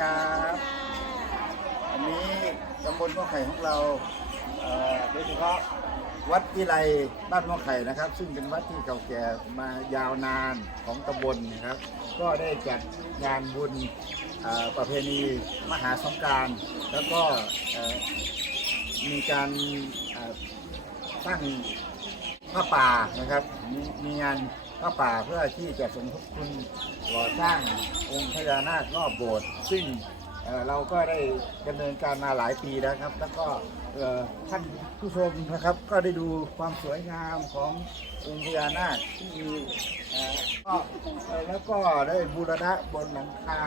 ครับอันนี้ตำบลม่วงไข่ของเราเอ่อโดยเฉพาะวัดวิไลบ้านม่วงไข่นะครับ ซึ่งเป็นวัดที่เก่าแก่มายาวนานของตำบลนะครับ ก็ได้จัดงานบุญเอ่อประเพณีมหาสงกราร แล้วก็เอ่อมีการเอ่อตั้งผ้าป่านะครับ มีมีงาน ผ้าป่าเพื่อที่จะสมทบทุนก่อสร้างองค์พญานาครอบโบสถ์ซึ่งเเราก็ได้ดำเนินการมาหลายปีแล้วครับ แล้วก็ท่านผู้ชมนะครับ ก็ได้ดูความสวยงามขององค์พญานาคที่มีเอ่อก็เอ่อแล้วก็ได้บูรณะบนหลังคา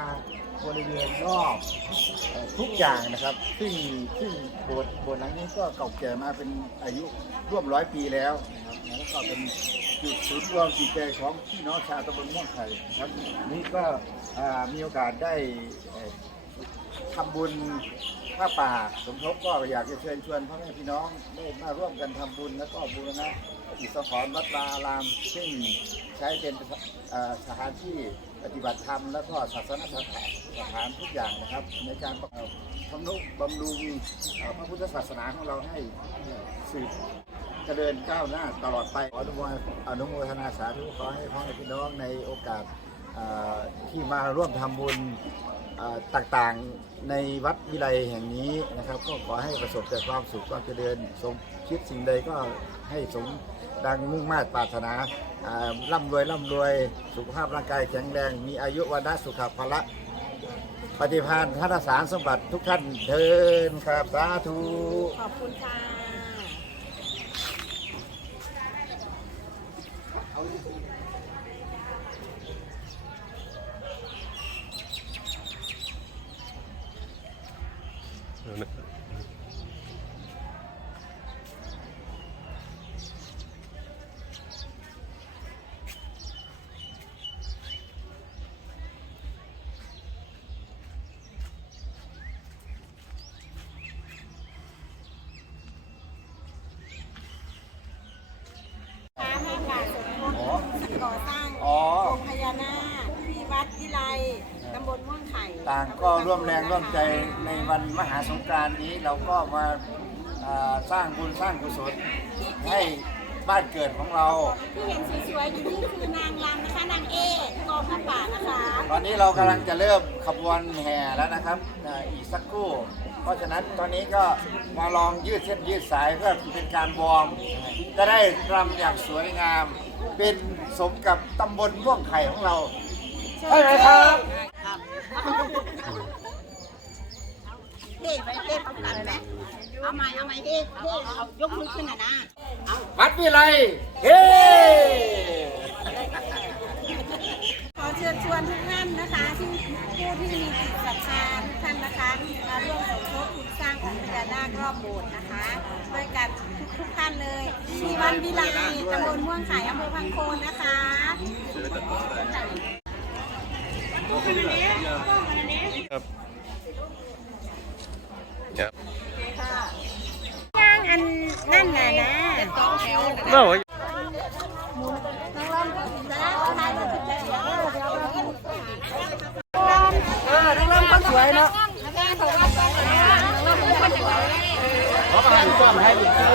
บริเวณรอบทุกอย่างนะครับ ซึ่งซึ่งโบสถ์โบสถ์หลังนี้ก็เก่าแก่มาเป็นอายุร่วมร้อยปีแล้ว นะแล้วก็เป็นจุดศูนย์รวมจิตใจของพี่น้องชาวตำบลม่วงไข่นะครับนี่ก็มีโอกาสได้ทำบุญผ้าป่าสมทบก็อยากจะเชิญชวนพ่อแม่พี่น้องได้มาร่วมกันทำบุญแล้วก็บูรณะปฏิสขรวัดวาอาราม ซึ่งใช้เป็นสถานที่ปฏิบัติธรรม แล้วก็ศาสนสถานสถานทุกอย่างนะครับ ในการบทำนุบำรุงพระพุทธศาสนาของเราให้สืบ เจริญก้าวหน้าตลอดไป ขออนุโมทอนุโมทนาสาธุขอให้พ่อแม่พี่น้องในโอกาสที่มาร่วมทำบุญต่างๆในวัดวิไลแห่งนี้นะครับ ก็ขอให้ประสบแต่ความสุขความเจริญสมคิดสิ่งใดก็ให้สมดังมุ่งมา่ปรารถนาอ่าร่ำรวยร่ำรวยสุขภาพร่างกายแข็งแรง มีอายุวันะสุขภาละปฏิภาณธนสารสมบัติทุกท่านเทินครับสาธุ ขอบคุณค่ะ ค้าห้าบาทสมทบก่อสร้าง อ๋อ องค์พญานาคที่วัดวิไลตำบลม่วงไข่ ต่างก็ร่วมแรงร่วมใจในวันมหาสงกรานต์นี้เราก็มาอ่าสร้างบุญสร้างกุศลให้บ้านเกิดของเราที่เห็นสวยๆอยู่นี่คือนางรำนะคะนางเอกกองผ้าป่านะคะตอนนี้เรากำลังจะเริ่มขบวนแห่แล้วนะครับอ่าอีกสักครู่ เพราะฉะนั้นตอนนี้ก็มาลองยืดเส้นยืดสายเพื่อเป็นการวอร์มจะได้รำอย่างสวยงาม เป็นสมกับตำบลม่วงไข่ของเราใช่ไหมครับ เฮ้ไปเต้นเอากันไหมเอาใหม่เอาใหม่เฮ้เฮ้เอายกมือขึ้นนะนะวัดวิไลเฮ้ขอเชิญชวนทุกท่านนะคะที่ผู้ที่มีจิตศรัทธาทุกท่านนะคะมาร่วมสมทบทุนสร้างของพญานาครอบโบสถ์นะคะด้วยกันทุกท่านเลยที่วัดวิไลตำบลม่วงไข่อำเภอพังโคนนะคะครับครับ ย่างอันนั่นน่ะนะโอ้ยเออนักร้องคนสวยเนาะขอประทานซ่อมให้อีกที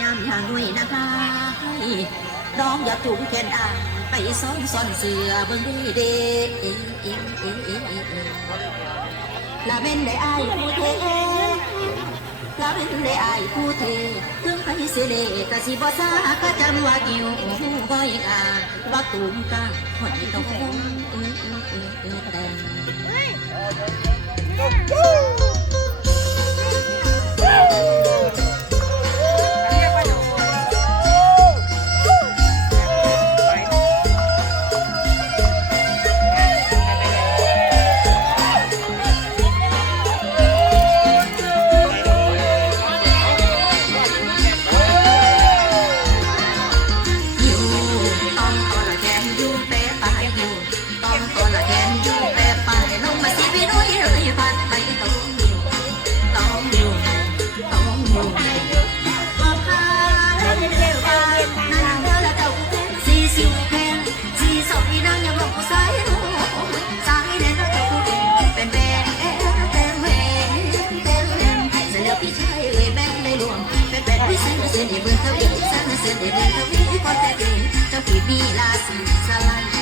ยามอย่าลุยนะคะ น้องอย่าจุงแขนอ่าง ไปซ้อนซ้อนเสือเบิ่งดีเด้ลาเว้นได้อายผู้เทลาเว้นได้อายผู้เทถึงไปสิเลกะสิบ่ซากะจำว่ากิ่วก้อยกาว่าตุ่มกาหอยตองเออเออเออเออแต่ สือในเบิร์นเท่าอีกสักหาเสือในเบิร์นเท่าอีกคนแต่เก่งเจ้าผีมีลาสีสลัน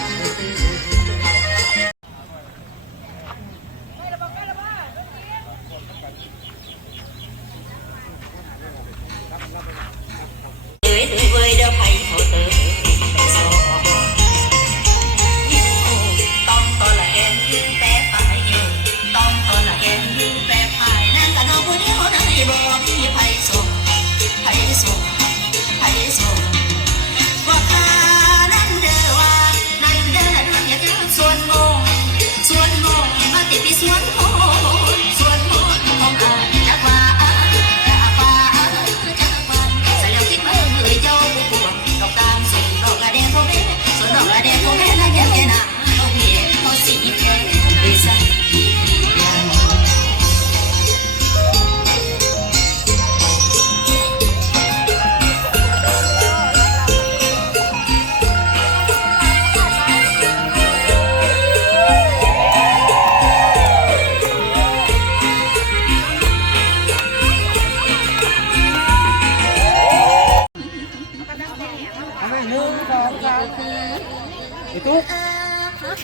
Lisa.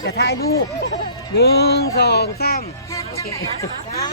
จะถ่ายรูปหนึ่งสองสามโอเคจ้า